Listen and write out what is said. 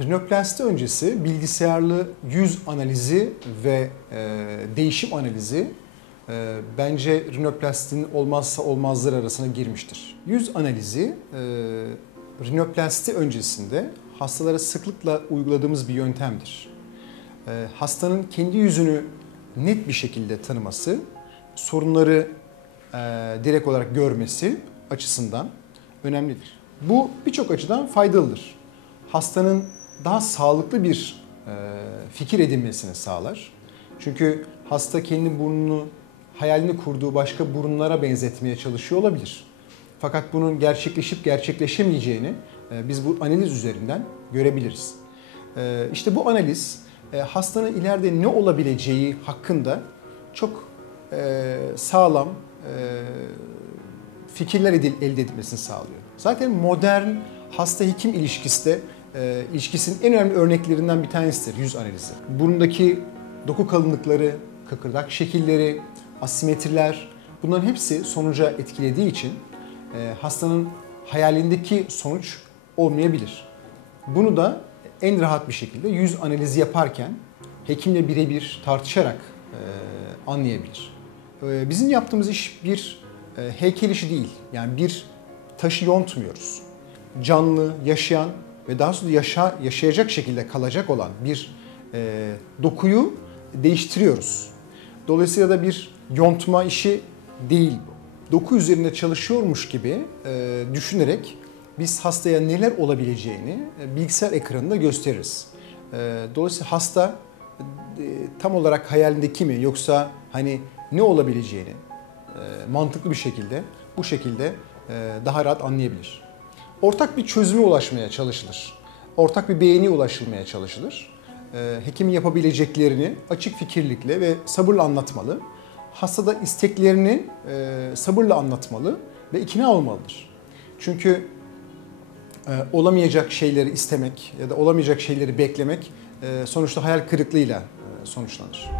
Rinoplasti öncesi bilgisayarlı yüz analizi ve e, değişim analizi e, bence rinoplastinin olmazsa olmazlar arasına girmiştir. Yüz analizi e, rinoplasti öncesinde hastalara sıklıkla uyguladığımız bir yöntemdir. E, hastanın kendi yüzünü net bir şekilde tanıması, sorunları e, direkt olarak görmesi açısından önemlidir. Bu birçok açıdan faydalıdır. Hastanın daha sağlıklı bir e, fikir edinmesini sağlar. Çünkü hasta kendi burnunu hayalini kurduğu başka burunlara benzetmeye çalışıyor olabilir. Fakat bunun gerçekleşip gerçekleşemeyeceğini e, biz bu analiz üzerinden görebiliriz. E, işte bu analiz e, hastanın ileride ne olabileceği hakkında çok sağlam fikirler elde edilmesini sağlıyor. Zaten modern hasta hekim ilişkisi de e, ilişkisinin en önemli örneklerinden bir tanesidir yüz analizi. Burundaki doku kalınlıkları, kıkırdak şekilleri, asimetriler bunların hepsi sonuca etkilediği için e, hastanın hayalindeki sonuç olmayabilir. Bunu da en rahat bir şekilde yüz analizi yaparken hekimle birebir tartışarak e, anlayabilir. E, bizim yaptığımız iş bir e, heykel işi değil. Yani bir taşı yontmuyoruz. Canlı, yaşayan ve daha sonra yaşa, yaşayacak şekilde kalacak olan bir e, dokuyu değiştiriyoruz. Dolayısıyla da bir yontma işi değil bu. Doku üzerinde çalışıyormuş gibi e, düşünerek biz hastaya neler olabileceğini e, bilgisayar ekranında gösteririz. E, dolayısıyla hasta e, tam olarak hayalindeki mi yoksa hani ne olabileceğini e, mantıklı bir şekilde bu şekilde e, daha rahat anlayabilir. Ortak bir çözüme ulaşmaya çalışılır. Ortak bir beğeniye ulaşılmaya çalışılır. E, hekim yapabileceklerini açık fikirlikle ve sabırla anlatmalı. Hasta da isteklerini e, sabırla anlatmalı ve ikna olmalıdır. Çünkü e, olamayacak şeyleri istemek ya da olamayacak şeyleri beklemek e, sonuçta hayal kırıklığıyla sonuçlanır.